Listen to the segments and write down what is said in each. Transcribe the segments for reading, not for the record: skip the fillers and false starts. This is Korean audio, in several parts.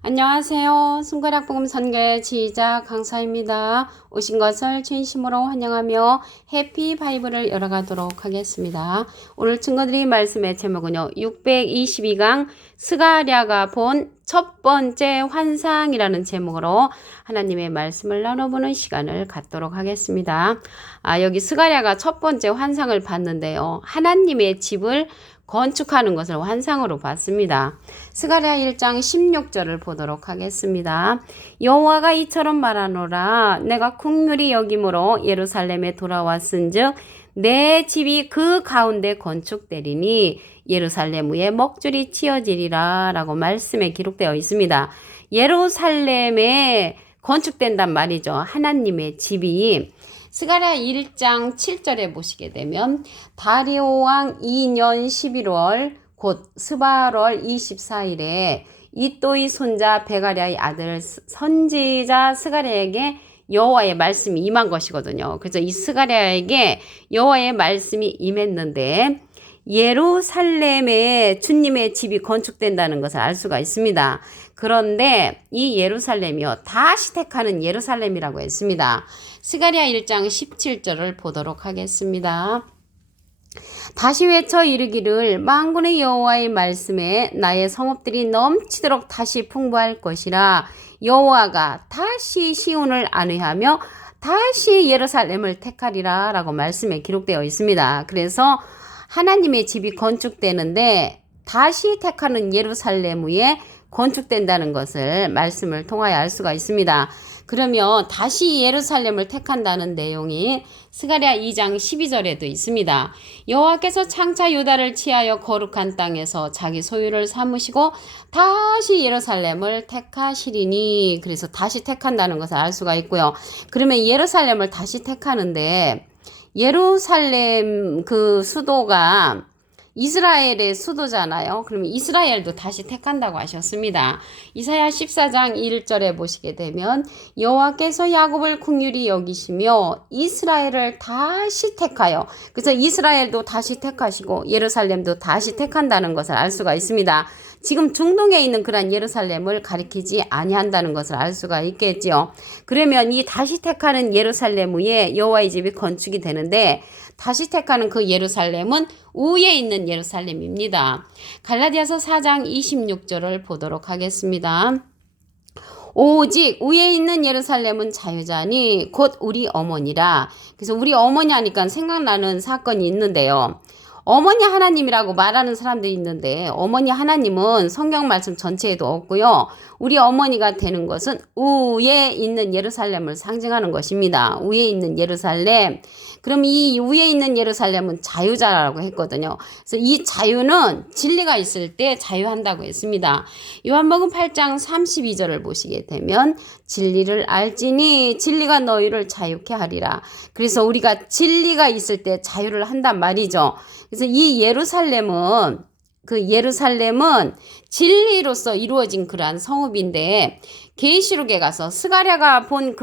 안녕하세요. 손가락복음 선교의 지휘자 강사입니다. 오신 것을 진심으로 환영하며 해피 바이블을 열어가도록 하겠습니다. 오늘 증거드릴 말씀의 제목은요. 622강 스가랴가 본 첫 번째 환상이라는 제목으로 하나님의 말씀을 나눠보는 시간을 갖도록 하겠습니다. 여기 스가랴가 첫 번째 환상을 봤는데요. 하나님의 집을 건축하는 것을 환상으로 봤습니다. 스가랴 1장 16절을 보도록 하겠습니다. 여호와가 이처럼 말하노라. 내가 긍휼히 여김으로 예루살렘에 돌아왔은즉 내 집이 그 가운데 건축되리니 예루살렘 위에 먹줄이 치어지리라 라고 말씀에 기록되어 있습니다. 예루살렘에 건축된단 말이죠. 하나님의 집이. 스가랴 1장 7절에 보시게 되면 다리오 왕 2년 11월 곧 스발월 24일에 이또의 손자 베가랴의 아들 선지자 스가랴에게 여호와의 말씀이 임한 것이거든요. 그래서 이 스가랴에게 여호와의 말씀이 임했는데 예루살렘에 주님의 집이 건축된다는 것을 알 수가 있습니다. 그런데 이 예루살렘이요, 다시 택하는 예루살렘이라고 했습니다. 스가랴 1장 17절을 보도록 하겠습니다. 다시 외쳐 이르기를 만군의 여호와의 말씀에 나의 성읍들이 넘치도록 다시 풍부할 것이라. 여호와가 다시 시온을 안위하며 다시 예루살렘을 택하리라 라고 말씀에 기록되어 있습니다. 그래서 하나님의 집이 건축되는데 다시 택하는 예루살렘 위에 건축된다는 것을 말씀을 통하여 알 수가 있습니다. 그러면 다시 예루살렘을 택한다는 내용이 스가랴 2장 12절에도 있습니다. 여호와께서 창차 유다를 취하여 거룩한 땅에서 자기 소유를 삼으시고 다시 예루살렘을 택하시리니, 그래서 다시 택한다는 것을 알 수가 있고요. 그러면 예루살렘을 다시 택하는데 예루살렘 그 수도가 이스라엘의 수도잖아요. 그러면 이스라엘도 다시 택한다고 하셨습니다. 이사야 14장 1절에 보시게 되면 여호와께서 야곱을 긍휼히 여기시며 이스라엘을 다시 택하여, 그래서 이스라엘도 다시 택하시고 예루살렘도 다시 택한다는 것을 알 수가 있습니다. 지금 중동에 있는 그런 예루살렘을 가리키지 아니한다는 것을 알 수가 있겠지요. 그러면 이 다시 택하는 예루살렘 위에 여호와의 집이 건축이 되는데 다시 택하는 그 예루살렘은 위에 있는 예루살렘입니다. 갈라디아서 4장 26절을 보도록 하겠습니다. 오직 위에 있는 예루살렘은 자유자니 곧 우리 어머니라. 그래서 우리 어머니 하니까 생각나는 사건이 있는데요. 어머니 하나님이라고 말하는 사람들이 있는데 어머니 하나님은 성경 말씀 전체에도 없고요. 우리 어머니가 되는 것은 위에 있는 예루살렘을 상징하는 것입니다. 위에 있는 예루살렘. 그럼 이 위에 있는 예루살렘은 자유자라고 했거든요. 그래서 이 자유는 진리가 있을 때 자유한다고 했습니다. 요한복음 8장 32절을 보시게 되면 진리를 알지니 진리가 너희를 자유케 하리라. 그래서 우리가 진리가 있을 때 자유를 한단 말이죠. 그래서 이 예루살렘은 진리로서 이루어진 그러한 성읍인데 계시록에 가서 스가랴가 본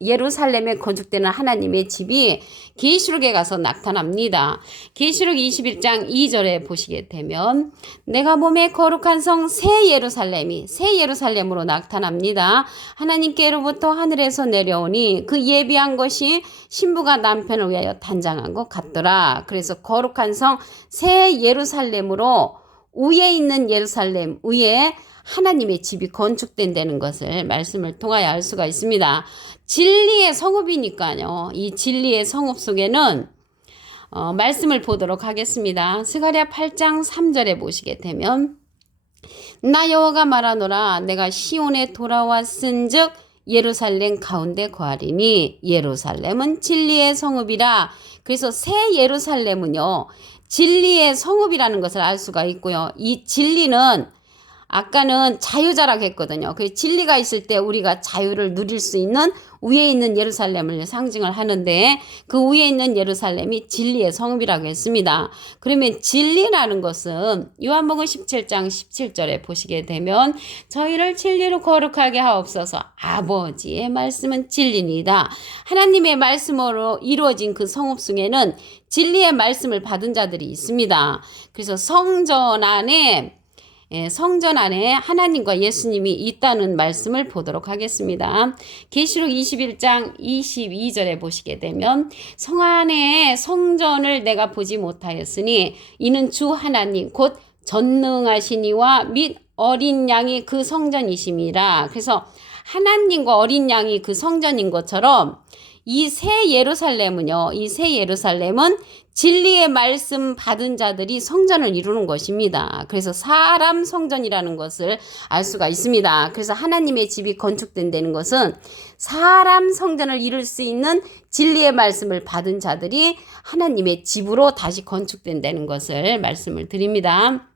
예루살렘에 건축되는 하나님의 집이 계시록에 가서 나타납니다. 계시록 21장 2절에 보시게 되면 내가 몸에 거룩한 성 새 예루살렘으로 나타납니다. 하나님께로부터 하늘에서 내려오니 그 예비한 것이 신부가 남편을 위하여 단장한 것 같더라. 그래서 거룩한 성 새 예루살렘으로 위에 있는 예루살렘 위에 하나님의 집이 건축된다는 것을 말씀을 통하여 알 수가 있습니다. 진리의 성읍이니까요. 이 진리의 성읍 속에는 말씀을 보도록 하겠습니다. 스가랴 8장 3절에 보시게 되면 나 여호와가 말하노라. 내가 시온에 돌아왔은즉 예루살렘 가운데 거하리니 예루살렘은 진리의 성읍이라. 그래서 새 예루살렘은요, 진리의 성읍이라는 것을 알 수가 있고요. 이 진리는 아까는 자유자라고 했거든요. 그 진리가 있을 때 우리가 자유를 누릴 수 있는 위에 있는 예루살렘을 상징을 하는데 그 위에 있는 예루살렘이 진리의 성읍이라고 했습니다. 그러면 진리라는 것은 요한복음 17장 17절에 보시게 되면 저희를 진리로 거룩하게 하옵소서. 아버지의 말씀은 진리니이다. 하나님의 말씀으로 이루어진 그 성읍 속에는 진리의 말씀을 받은 자들이 있습니다. 그래서 성전 안에 성전 안에 하나님과 예수님이 있다는 말씀을 보도록 하겠습니다. 계시록 21장 22절에 보시게 되면 성 안에 성전을 내가 보지 못하였으니 이는 주 하나님 곧 전능하신 이와 및 어린 양이 그 성전이심이라. 그래서 하나님과 어린 양이 그 성전인 것처럼 이 새 예루살렘은요, 이 새 예루살렘은 진리의 말씀 받은 자들이 성전을 이루는 것입니다. 그래서 사람 성전이라는 것을 알 수가 있습니다. 그래서 하나님의 집이 건축된다는 것은 사람 성전을 이룰 수 있는 진리의 말씀을 받은 자들이 하나님의 집으로 다시 건축된다는 것을 말씀을 드립니다.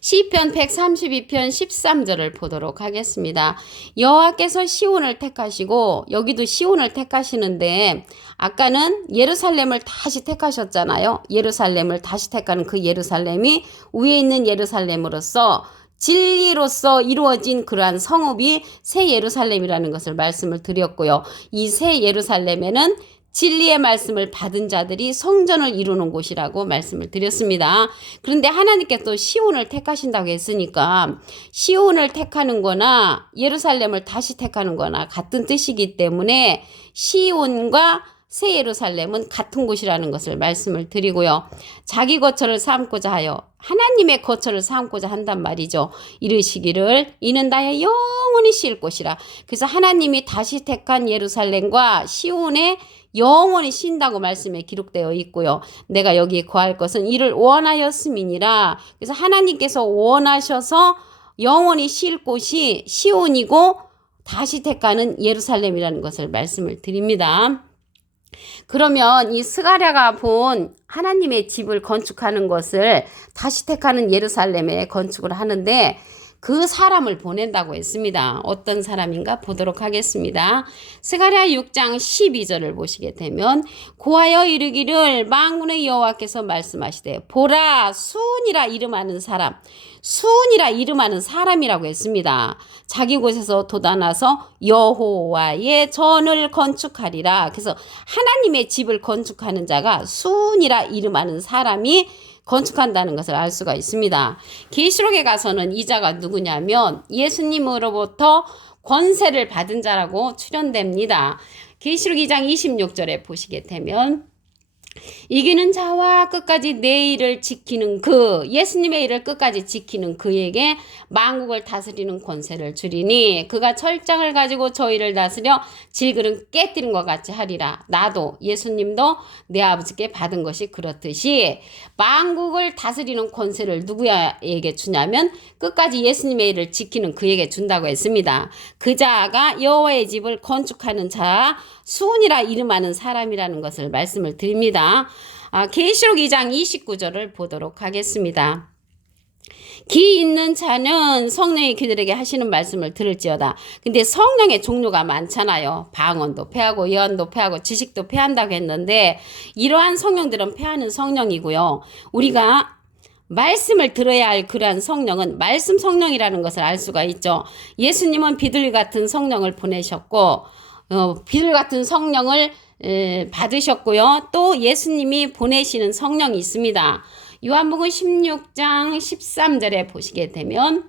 시편 132편 13절을 보도록 하겠습니다. 여호와께서 시온을 택하시고, 여기도 시온을 택하시는데 아까는 예루살렘을 다시 택하셨잖아요. 예루살렘을 다시 택하는 그 예루살렘이 위에 있는 예루살렘으로서 진리로서 이루어진 그러한 성읍이 새 예루살렘이라는 것을 말씀을 드렸고요. 이 새 예루살렘에는 진리의 말씀을 받은 자들이 성전을 이루는 곳이라고 말씀을 드렸습니다. 그런데 하나님께서 또 시온을 택하신다고 했으니까 시온을 택하는 거나 예루살렘을 다시 택하는 거나 같은 뜻이기 때문에 시온과 새 예루살렘은 같은 곳이라는 것을 말씀을 드리고요. 자기 거처를 삼고자 하여 하나님의 거처를 삼고자 한단 말이죠. 이르시기를 이는 나의 영원히 쉴 곳이라. 그래서 하나님이 다시 택한 예루살렘과 시온에 영원히 쉰다고 말씀에 기록되어 있고요. 내가 여기에 거할 것은 이를 원하였음이니라. 그래서 하나님께서 원하셔서 영원히 쉴 곳이 시온이고 다시 택하는 예루살렘이라는 것을 말씀을 드립니다. 그러면 이 스가랴가 본 하나님의 집을 건축하는 것을 다시 택하는 예루살렘에 건축을 하는데 그 사람을 보낸다고 했습니다. 어떤 사람인가 보도록 하겠습니다. 스가랴 6장 12절을 보시게 되면 고하여 이르기를 만군의 여호와께서 말씀하시되 보라 수은이라 이름하는 사람, 수은이라 이름하는 사람이라고 했습니다. 자기 곳에서 돋아나서 여호와의 전을 건축하리라. 그래서 하나님의 집을 건축하는 자가 수은이라 이름하는 사람이 건축한다는 것을 알 수가 있습니다. 계시록에 가서는 이 자가 누구냐면 예수님으로부터 권세를 받은 자라고 추론됩니다. 계시록 2장 26절에 보시게 되면 이기는 자와 끝까지 내 일을 지키는 그 예수님의 일을 끝까지 지키는 그에게 만국을 다스리는 권세를 주리니 그가 철장을 가지고 저희를 다스려 질그릇 깨뜨린 것 같이 하리라. 나도 예수님도 내 아버지께 받은 것이 그렇듯이 만국을 다스리는 권세를 누구에게 주냐면 끝까지 예수님의 일을 지키는 그에게 준다고 했습니다. 그 자가 여호와의 집을 건축하는 자 수은이라 이름하는 사람이라는 것을 말씀을 드립니다. 계시록 2장 29절을 보도록 하겠습니다. 기 있는 자는 성령이 그들에게 하시는 말씀을 들을지어다. 근데 성령의 종류가 많잖아요. 방언도 패하고 예언도 패하고 지식도 패한다고 했는데 이러한 성령들은 패하는 성령이고요. 우리가 말씀을 들어야 할 그러한 성령은 말씀 성령이라는 것을 알 수가 있죠. 예수님은 비둘기 같은 성령을 보내셨고 비둘기 같은 성령을 받으셨고요. 또 예수님이 보내시는 성령이 있습니다. 요한복음 16장 13절에 보시게 되면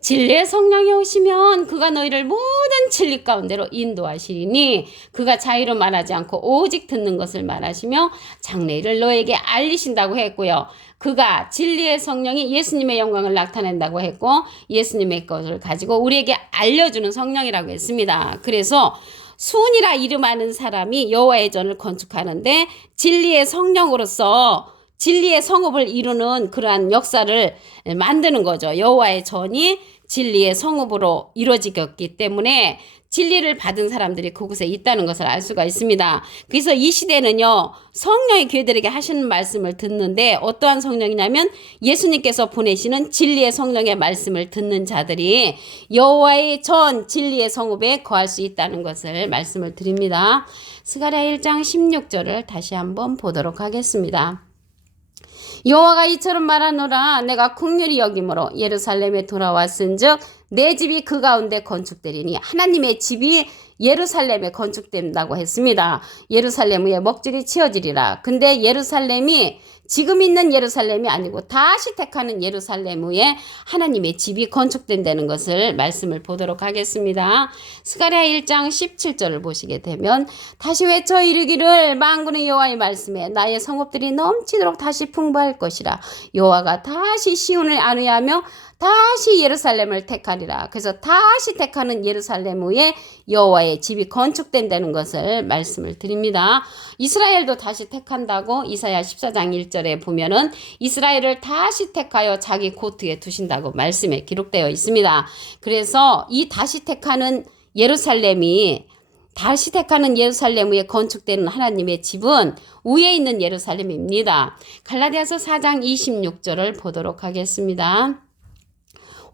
진리의 성령이 오시면 그가 너희를 모든 진리 가운데로 인도하시리니 그가 자유로 말하지 않고 오직 듣는 것을 말하시며 장래일을 너에게 알리신다고 했고요. 그가 진리의 성령이 예수님의 영광을 나타낸다고 했고 예수님의 것을 가지고 우리에게 알려주는 성령이라고 했습니다. 그래서 수은이라 이름하는 사람이 여호와의 전을 건축하는데 진리의 성령으로서 진리의 성읍을 이루는 그러한 역사를 만드는 거죠. 여호와의 전이 진리의 성읍으로 이루어지기 때문에 진리를 받은 사람들이 그곳에 있다는 것을 알 수가 있습니다. 그래서 이 시대는요, 성령이 교회들에게 하시는 말씀을 듣는데 어떠한 성령이냐면 예수님께서 보내시는 진리의 성령의 말씀을 듣는 자들이 여호와의 전 진리의 성읍에 거할 수 있다는 것을 말씀을 드립니다. 스가랴 1장 16절을 다시 한번 보도록 하겠습니다. 여호와가 이처럼 말하노라. 내가 긍휼히 여김으로 예루살렘에 돌아왔은즉 내 집이 그 가운데 건축되리니 하나님의 집이 예루살렘에 건축된다고 했습니다. 예루살렘 위에 먹줄이 치어지리라. 근데 예루살렘이 지금 있는 예루살렘이 아니고 다시 택하는 예루살렘 위에 하나님의 집이 건축된다는 것을 말씀을 보도록 하겠습니다. 스가랴 1장 17절을 보시게 되면 다시 외쳐 이르기를 만군의 여호와의 말씀에 나의 성읍들이 넘치도록 다시 풍부할 것이라. 여호와가 다시 시온을 안위하며 다시 예루살렘을 택하리라. 그래서 다시 택하는 예루살렘 위에 여호와의 집이 건축된다는 것을 말씀을 드립니다. 이스라엘도 다시 택한다고 이사야 14장 1절에 보면은 이스라엘을 다시 택하여 자기 코트에 두신다고 말씀에 기록되어 있습니다. 그래서 이 다시 택하는 예루살렘이 다시 택하는 예루살렘 위에 건축되는 하나님의 집은 위에 있는 예루살렘입니다. 갈라디아서 4장 26절을 보도록 하겠습니다.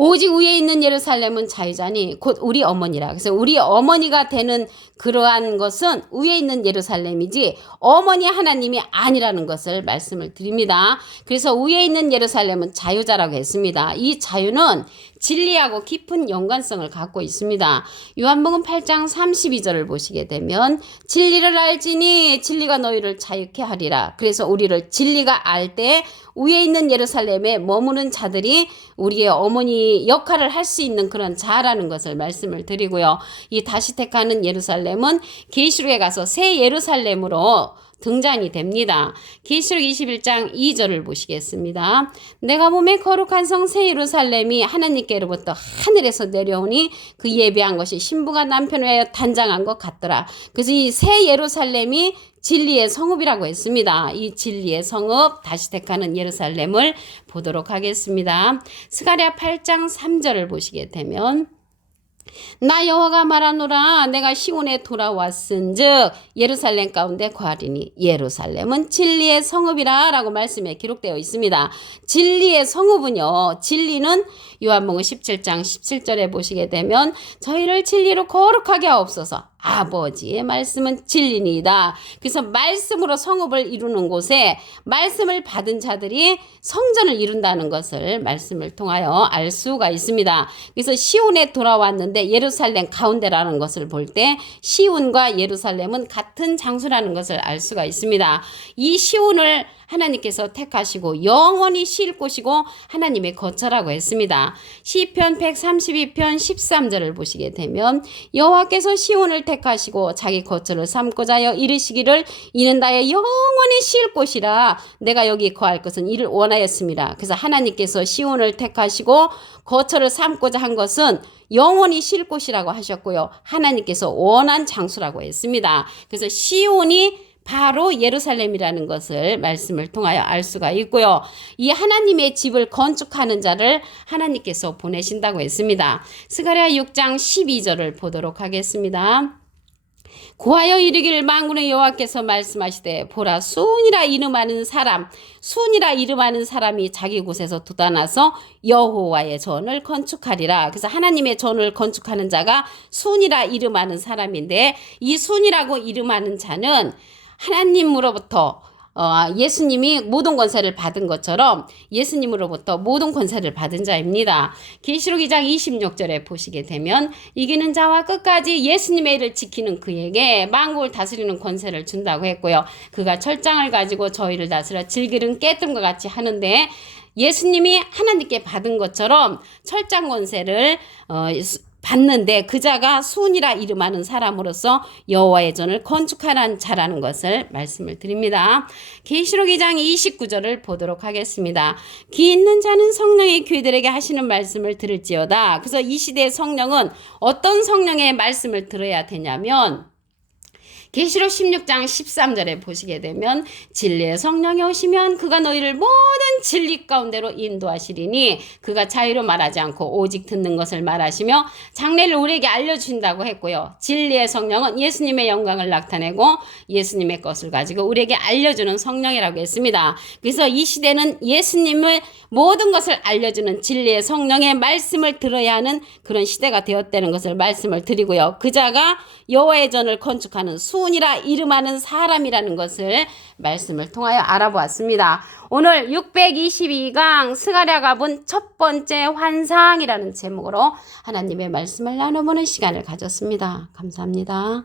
오직 위에 있는 예루살렘은 자유자니 곧 우리 어머니라. 그래서 우리 어머니가 되는 그러한 것은 위에 있는 예루살렘이지 어머니 하나님이 아니라는 것을 말씀을 드립니다. 그래서 위에 있는 예루살렘은 자유자라고 했습니다. 이 자유는 진리하고 깊은 연관성을 갖고 있습니다. 요한복음 8장 32절을 보시게 되면 진리를 알지니 진리가 너희를 자유케 하리라. 그래서 우리를 진리가 알 때 위에 있는 예루살렘에 머무는 자들이 우리의 어머니 역할을 할 수 있는 그런 자라는 것을 말씀을 드리고요. 이 다시 택하는 예루살렘은 계시록에 가서 새 예루살렘으로 등장이 됩니다. 계시록 21장 2절을 보시겠습니다. 내가 보매 거룩한 성 새 예루살렘이 하나님께로부터 하늘에서 내려오니 그 예비한 것이 신부가 남편을 위하여 단장한 것 같더라. 그래서 이 새 예루살렘이 진리의 성읍이라고 했습니다. 이 진리의 성읍 다시 택하는 예루살렘을 보도록 하겠습니다. 스가랴 8장 3절을 보시게 되면 나 여호와가 말하노라 내가 시온에 돌아왔은즉 예루살렘 가운데 거하리니 예루살렘은 진리의 성읍이라 라고 말씀에 기록되어 있습니다. 진리의 성읍은요, 진리는 요한복음 17장 17절에 보시게 되면 저희를 진리로 거룩하게 하옵소서. 아버지의 말씀은 진리니이다. 그래서 말씀으로 성읍을 이루는 곳에 말씀을 받은 자들이 성전을 이룬다는 것을 말씀을 통하여 알 수가 있습니다. 그래서 시온에 돌아왔는데 예루살렘 가운데라는 것을 볼 때 시온과 예루살렘은 같은 장소라는 것을 알 수가 있습니다. 이 시온을 하나님께서 택하시고 영원히 쉴 곳이고 하나님의 거처라고 했습니다. 시편 132편 13절을 보시게 되면 여호와께서 시온을 택하시고 자기 거처를 삼고자 하여 이르시기를 이는 나의 영원히 쉴 곳이라 내가 여기 거할 것은 이를 원하였습니다. 그래서 하나님께서 시온을 택하시고 거처를 삼고자 한 것은 영원히 쉴 곳이라고 하셨고요. 하나님께서 원한 장소라고 했습니다. 그래서 시온이 바로 예루살렘이라는 것을 말씀을 통하여 알 수가 있고요. 이 하나님의 집을 건축하는 자를 하나님께서 보내신다고 했습니다. 스가랴 6장 12절을 보도록 하겠습니다. 고하여 이르기를 만군의 여호와께서 말씀하시되 보라 수은이라 이름하는 사람이 자기 곳에서 돋아나서 여호와의 전을 건축하리라. 그래서 하나님의 전을 건축하는 자가 수은이라 이름하는 사람인데 이 수은이라고 이름하는 자는 하나님으로부터 예수님이 모든 권세를 받은 것처럼 예수님으로부터 모든 권세를 받은 자입니다. 계시록 2장 26절에 보시게 되면 이기는 자와 끝까지 예수님의 일을 지키는 그에게 만국을 다스리는 권세를 준다고 했고요. 그가 철장을 가지고 저희를 다스려 질기른 깨뜸과 같이 하는데 예수님이 하나님께 받은 것처럼 철장 권세를 받는데 그 자가 수은이라 이름하는 사람으로서 여호와의 전을 건축하는 자라는 것을 말씀을 드립니다. 계시록 2장 29절을 보도록 하겠습니다. 귀 있는 자는 성령의 교회들에게 하시는 말씀을 들을지어다. 그래서 이 시대의 성령은 어떤 성령의 말씀을 들어야 되냐면 계시록 16장 13절에 보시게 되면 진리의 성령이 오시면 그가 너희를 모든 진리 가운데로 인도하시리니 그가 자유로 말하지 않고 오직 듣는 것을 말하시며 장래를 우리에게 알려주신다고 했고요. 진리의 성령은 예수님의 영광을 나타내고 예수님의 것을 가지고 우리에게 알려주는 성령이라고 했습니다. 그래서 이 시대는 예수님을 모든 것을 알려주는 진리의 성령의 말씀을 들어야 하는 그런 시대가 되었다는 것을 말씀을 드리고요. 그 자가 여호와의 전을 건축하는 수 수은이라 이름하는 사람이라는 것을 말씀을 통하여 알아보았습니다. 오늘 622강 스가랴가 본 첫 번째 환상이라는 제목으로 하나님의 말씀을 나눠보는 시간을 가졌습니다. 감사합니다.